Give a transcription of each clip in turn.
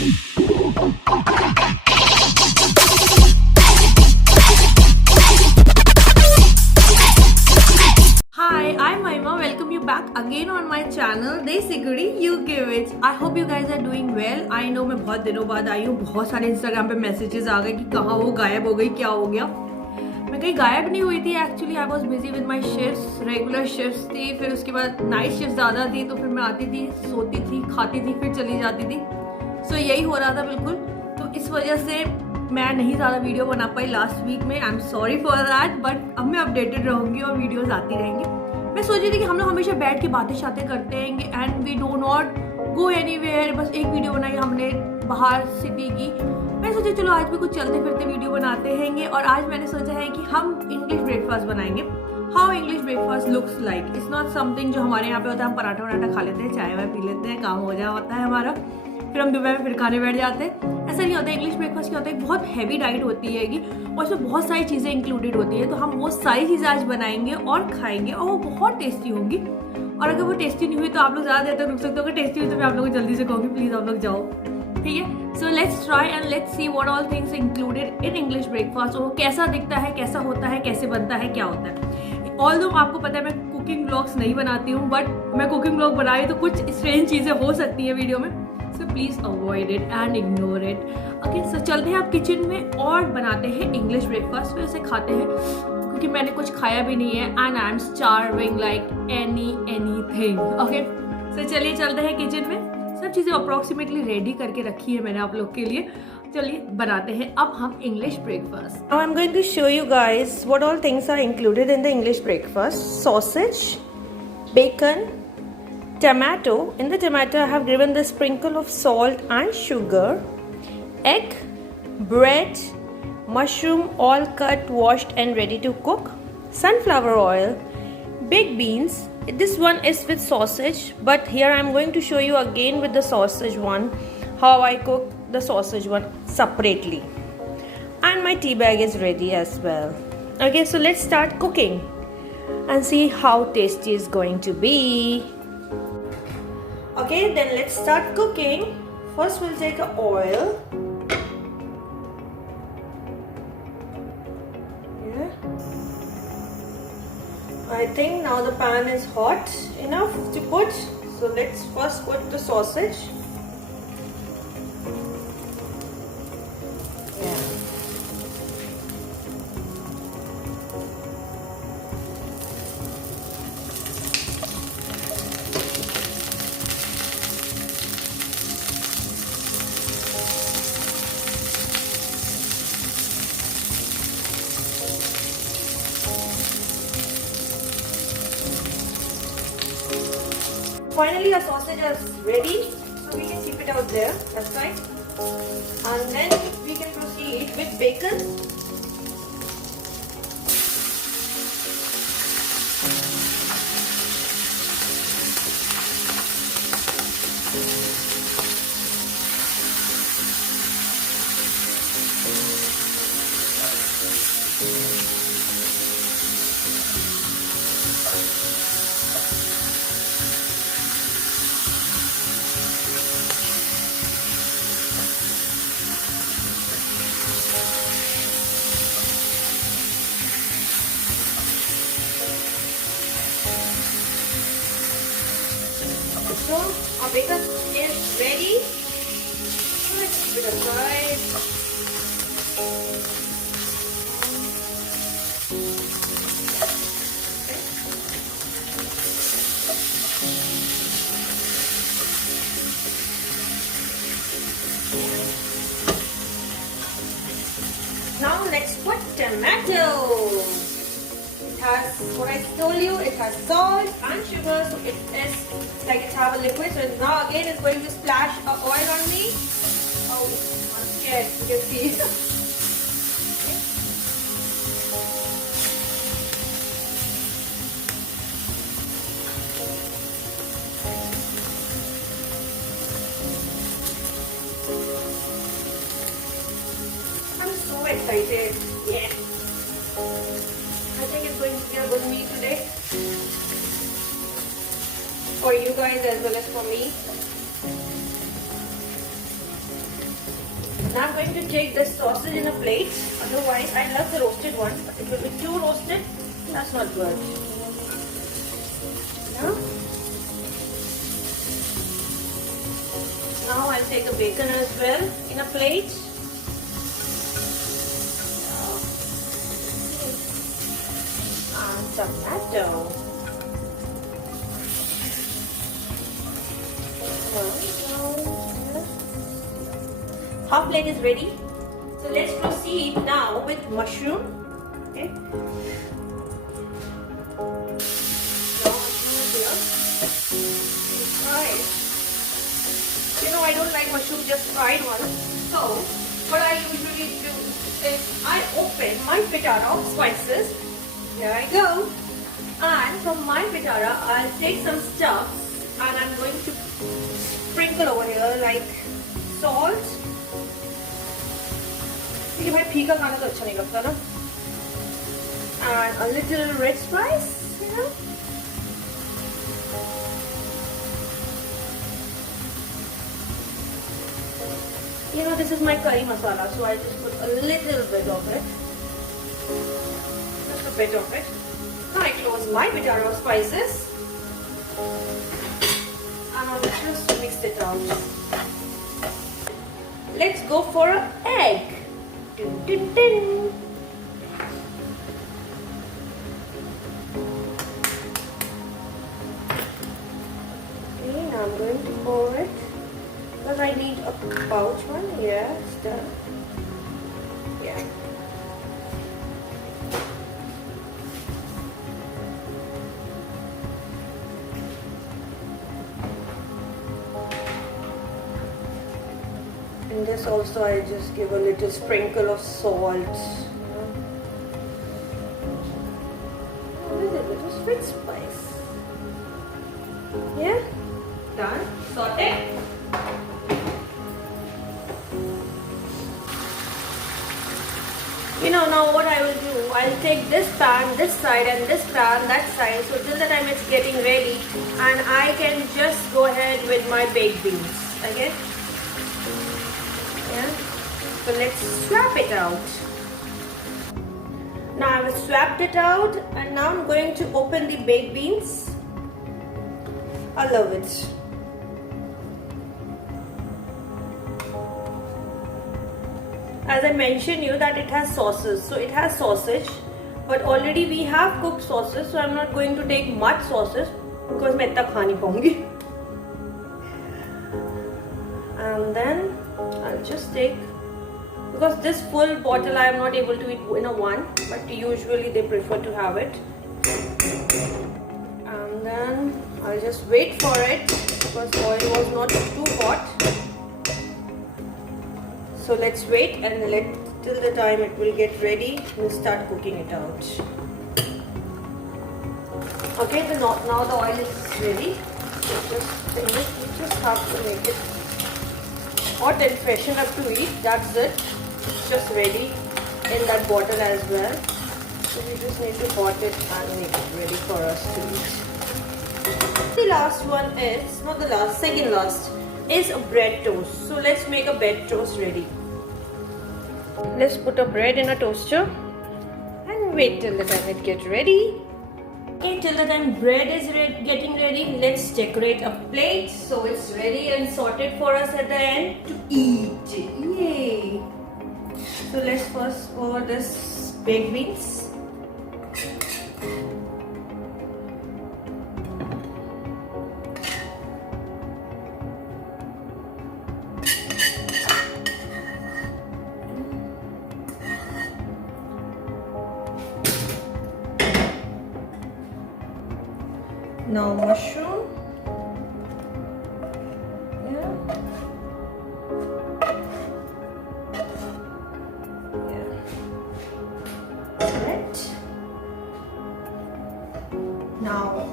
Hi, I'm Mahima. Welcome you back again on my channel Desiguri You Give It. I hope you guys are doing well. I know मैं बहुत दिनों बाद आई हूँ. बहुत सारे Instagram पे मैसेजेस आ गए कि कहाँ वो गायब हो गई, क्या हो गया. मैं कहीं गायब नहीं हुई थी. Actually I was busy with my shift. Regular shift थी, फिर उसके बाद नाइट शिफ्ट ज़्यादा थी, तो फिर मैं आती थी, सोती थी, खाती थी, फिर चली जाती थी. सो यही हो रहा था बिल्कुल. तो इस वजह से मैं नहीं ज़्यादा वीडियो बना पाई लास्ट वीक में. I am sorry for that, but अब मैं अपडेटेड रहूँगी और वीडियोज़ आती रहेंगी. मैं सोच रही थी कि हम लोग हमेशा बैठ के बातें शातें करते हैं and we do not go anywhere. बस एक वीडियो बनाई हमने बाहर सिटी की. मैं सोचा चलो आज भी कुछ चलते फिरते वीडियो बनाते हैं. और आज मैंने सोचा है कि हम इंग्लिश ब्रेकफास्ट बनाएंगे. How English breakfast looks like. It's not something जो हमारे यहाँ पे होता है. हम पराठा वराठा खा लेते हैं, चाय वाय पी लेते हैं, काम हो जाए होता है हमारा, फिर हम दोपहर में फिर खाने बैठ जाते हैं. ऐसा नहीं होता. इंग्लिश ब्रेकफास्ट क्या होता है, बहुत हैवी डाइट होती है और इसमें बहुत सारी चीज़ें इंक्लूडेड होती है. तो हम वो सारी चीज़ें आज बनाएंगे और खाएंगे और वो बहुत टेस्टी होंगी. और अगर वो टेस्टी नहीं हुई तो आप लोग ज़्यादा देर तक रुक सकते हो. अगर टेस्टी हुई तो मैं आप लोगों को जल्दी से कहूँगी प्लीज़ आप लोग जाओ, ठीक है. So let's try and let's see what all things included in English breakfast. और वो कैसा दिखता है, कैसा होता है, कैसे बनता है, क्या होता है. ऑल्दो आपको पता है मैं कुकिंग ब्लॉग्स नहीं बनाती हूँ, बट मैं कुकिंग ब्लॉग बनाई तो कुछ स्ट्रेंज चीज़ें हो सकती है वीडियो में. So please avoid it and ignore it. Okay, so चलते हैं आप किचन में और बनाते हैं इंग्लिश ब्रेकफास्ट. फिर उसे खाते हैं क्योंकि मैंने कुछ खाया भी नहीं है and I am starving like anything. Okay, so चलिए चलते हैं किचन में. सब चीज़ें अप्रॉक्सीमेटली रेडी करके रखी है मैंने आप लोग के लिए. चलिए बनाते हैं अब हम English breakfast. Now I am going to show you guys what all things are included in the English breakfast. Sausage, bacon, tomato. In the tomato I have given the sprinkle of salt and sugar, egg, bread, mushroom all cut, washed and ready to cook, sunflower oil, baked beans. This one is with sausage, but here I am going to show you again with the sausage one how I cook the sausage one separately. And my tea bag is ready as well. Okay, so let's start cooking and see how tasty it's going to be. Okay, then let's start cooking. First we'll take a oil. Yeah. I think now the pan is hot enough to put. So let's first put the sausage. Yeah. Finally, our sausage is ready, so we can keep it out there. That's fine. And then we can proceed with bacon. So our bacon is ready. So let's keep it aside. Now let's put tomato. It has, what I told you, it has salt and sugar, so it is like it's have a liquid. So now again it's going to splash oil on me. Oh, I'm scared. You can see. I'm so excited. Yeah. I think it's going to be a good meal today. For you guys as well as for me. Now I'm going to take the sausage in a plate. Otherwise, I love the roasted one, but it will be too roasted. That's not good. Yeah. Now I'll take the bacon as well in a plate. And tomato. Half plate is ready. So let's proceed now with mushroom. Okay. Now mushroom is here. Fried. You know I don't like mushroom just fried one. So what I usually do is I open my pitara of spices. Here I go. And from my pitara I'll take some stuffs and I'm going to sprinkle over here like salt. क्योंकि भाई फीका खाना तो अच्छा नहीं लगता ना. And a little red spice, you know this is my curry masala, so I just put a little bit of it, just a bit of it. Now I close my pitara of spices and I'll just mix it out. Let's go for an egg. Dun, dun, dun. Okay, now I'm going to pour it because I need a pouch one. Yes, done. Yeah. And this also I just give a little sprinkle of salt, a little bit of sweet spice. Yeah, done. Saute. You know now what I will do, I'll take this pan this side and this pan that side, so till the time it's getting ready and I can just go ahead with my baked beans. Okay. Yeah. So let's swap it out. Now I have swapped it out and now I'm going to open the baked beans. I love it. As I mentioned you that it has sauces. So it has sausage, but already we have cooked sauces, so I'm not going to take much sauces because मैं इतना खा नहीं पाऊंगी. And then I'll just take, because this full bottle I am not able to eat in a one, but usually they prefer to have it. And then I'll just wait for it because oil was not too hot. So let's wait and let till the time it will get ready, we'll start cooking it out. Okay, so now the oil is ready. You just have to make it hot and freshen up to eat. That's it. It's just ready in that bottle as well. So we just need to hot it and make it ready for us to eat. The last one is, not the last, second last, is a bread toast. So let's make a bread toast ready. Let's put a bread in a toaster and wait till the time it gets ready. Okay, till the time bread is getting ready, let's decorate a plate so it's ready and sorted for us at the end to eat. Yay! So let's first pour this baked beans. Now mushroom. Yeah. Right. Now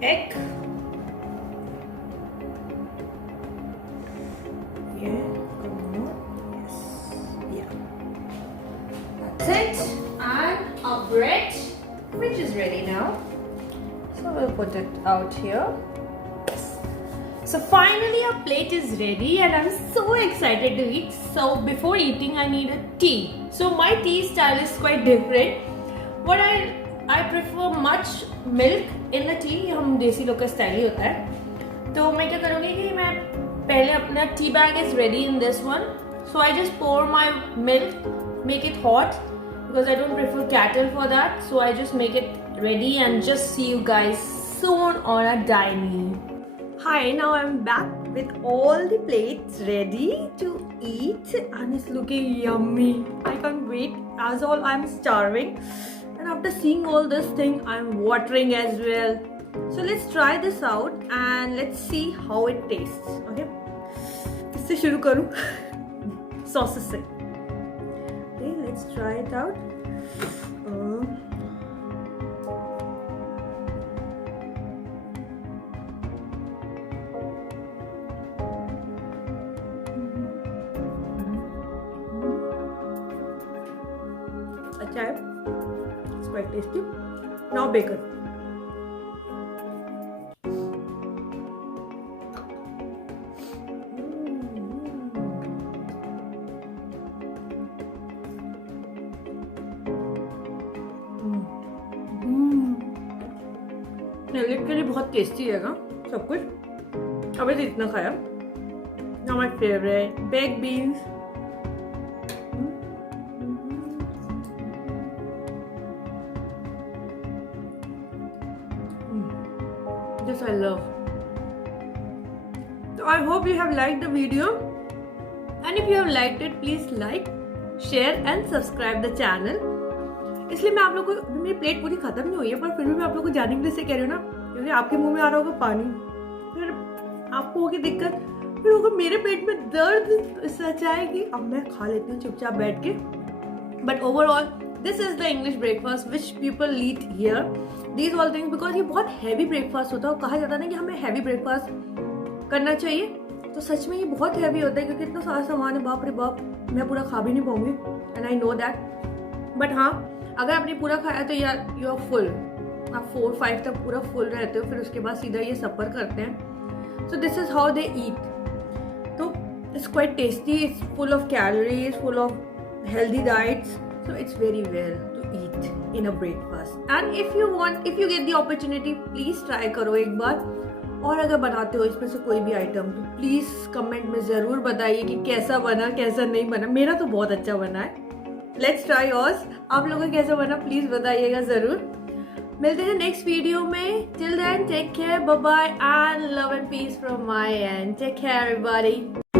egg. Yeah. Yes. Yeah. That's it. And a bread, which is ready now. So we'll put it out here. So finally our plate is ready and I'm so excited to eat. So before eating I need a tea. So my tea style is quite different. What I prefer much milk in the tea. हम देसी लोग का style ही होता है. तो मैं क्या करूँगी कि मैं पहले अपना tea bag is ready in this one. So I just pour my milk, make it hot because I don't prefer kettle for that. So I just make it ready and just see you guys soon on a dining. Hi, now I'm back with all the plates ready to eat and it's looking yummy. I can't wait. As all, I'm starving and after seeing all this thing, I'm watering as well. So let's try this out and let's see how it tastes. Okay, किससे शुरू करूँ? Sauces से. Okay, let's try it out. अच्छा है, it's quite tasty. Now bacon. Literally बहुत tasty है सब कुछ. अभी तो इतना खाया. Now my favorite baked beans. This I love. So I hope you have liked the video, and if you have liked it, please like, share and subscribe the channel. इसलिए मैं आप लोगों को, मेरी प्लेट पूरी खत्म नहीं हुई है पर फिर भी मैं आप लोगों को जानने के लिए से कह रही हूँ ना, क्योंकि आपके मुंह में आ रहा होगा पानी, फिर आपको होगी दिक्कत, फिर होगा मेरे पेट में दर्द. सच है कि अब मैं खा लेती हूँ चुपचाप बैठ के. But overall this is the English breakfast which people eat here. These all things because ये बहुत हैवी ब्रेकफास्ट होता है और कहा जाता है ना कि हमें हैवी ब्रेकफास्ट करना चाहिए. तो सच में ये बहुत हैवी होता है क्योंकि इतना सारा सामान है, बाप रे बाप, मैं पूरा खा भी नहीं पाऊंगी and I know that. But हाँ, अगर आपने पूरा खाया तो यार यू आर फुल. आप 4-5 तक पूरा फुल रहते हो, फिर उसके बाद सीधा ये सफर करते हैं. So this is how they eat. तो it's quite tasty, it's full of calories, full of healthy diets. So it's very well to eat in a breakfast. And if you get the opportunity, please try करो एक बार. और अगर बनाते हो इसमें से कोई भी आइटम तो प्लीज कमेंट में जरूर बताइए कि कैसा बना, कैसा नहीं बना. मेरा तो बहुत अच्छा बना है. Let's try yours. आप लोगों का कैसा बना प्लीज बताइएगा जरूर. मिलते हैं नेक्स्ट वीडियो में. Till then take care, bye bye and love and peace from my end. Take care everybody.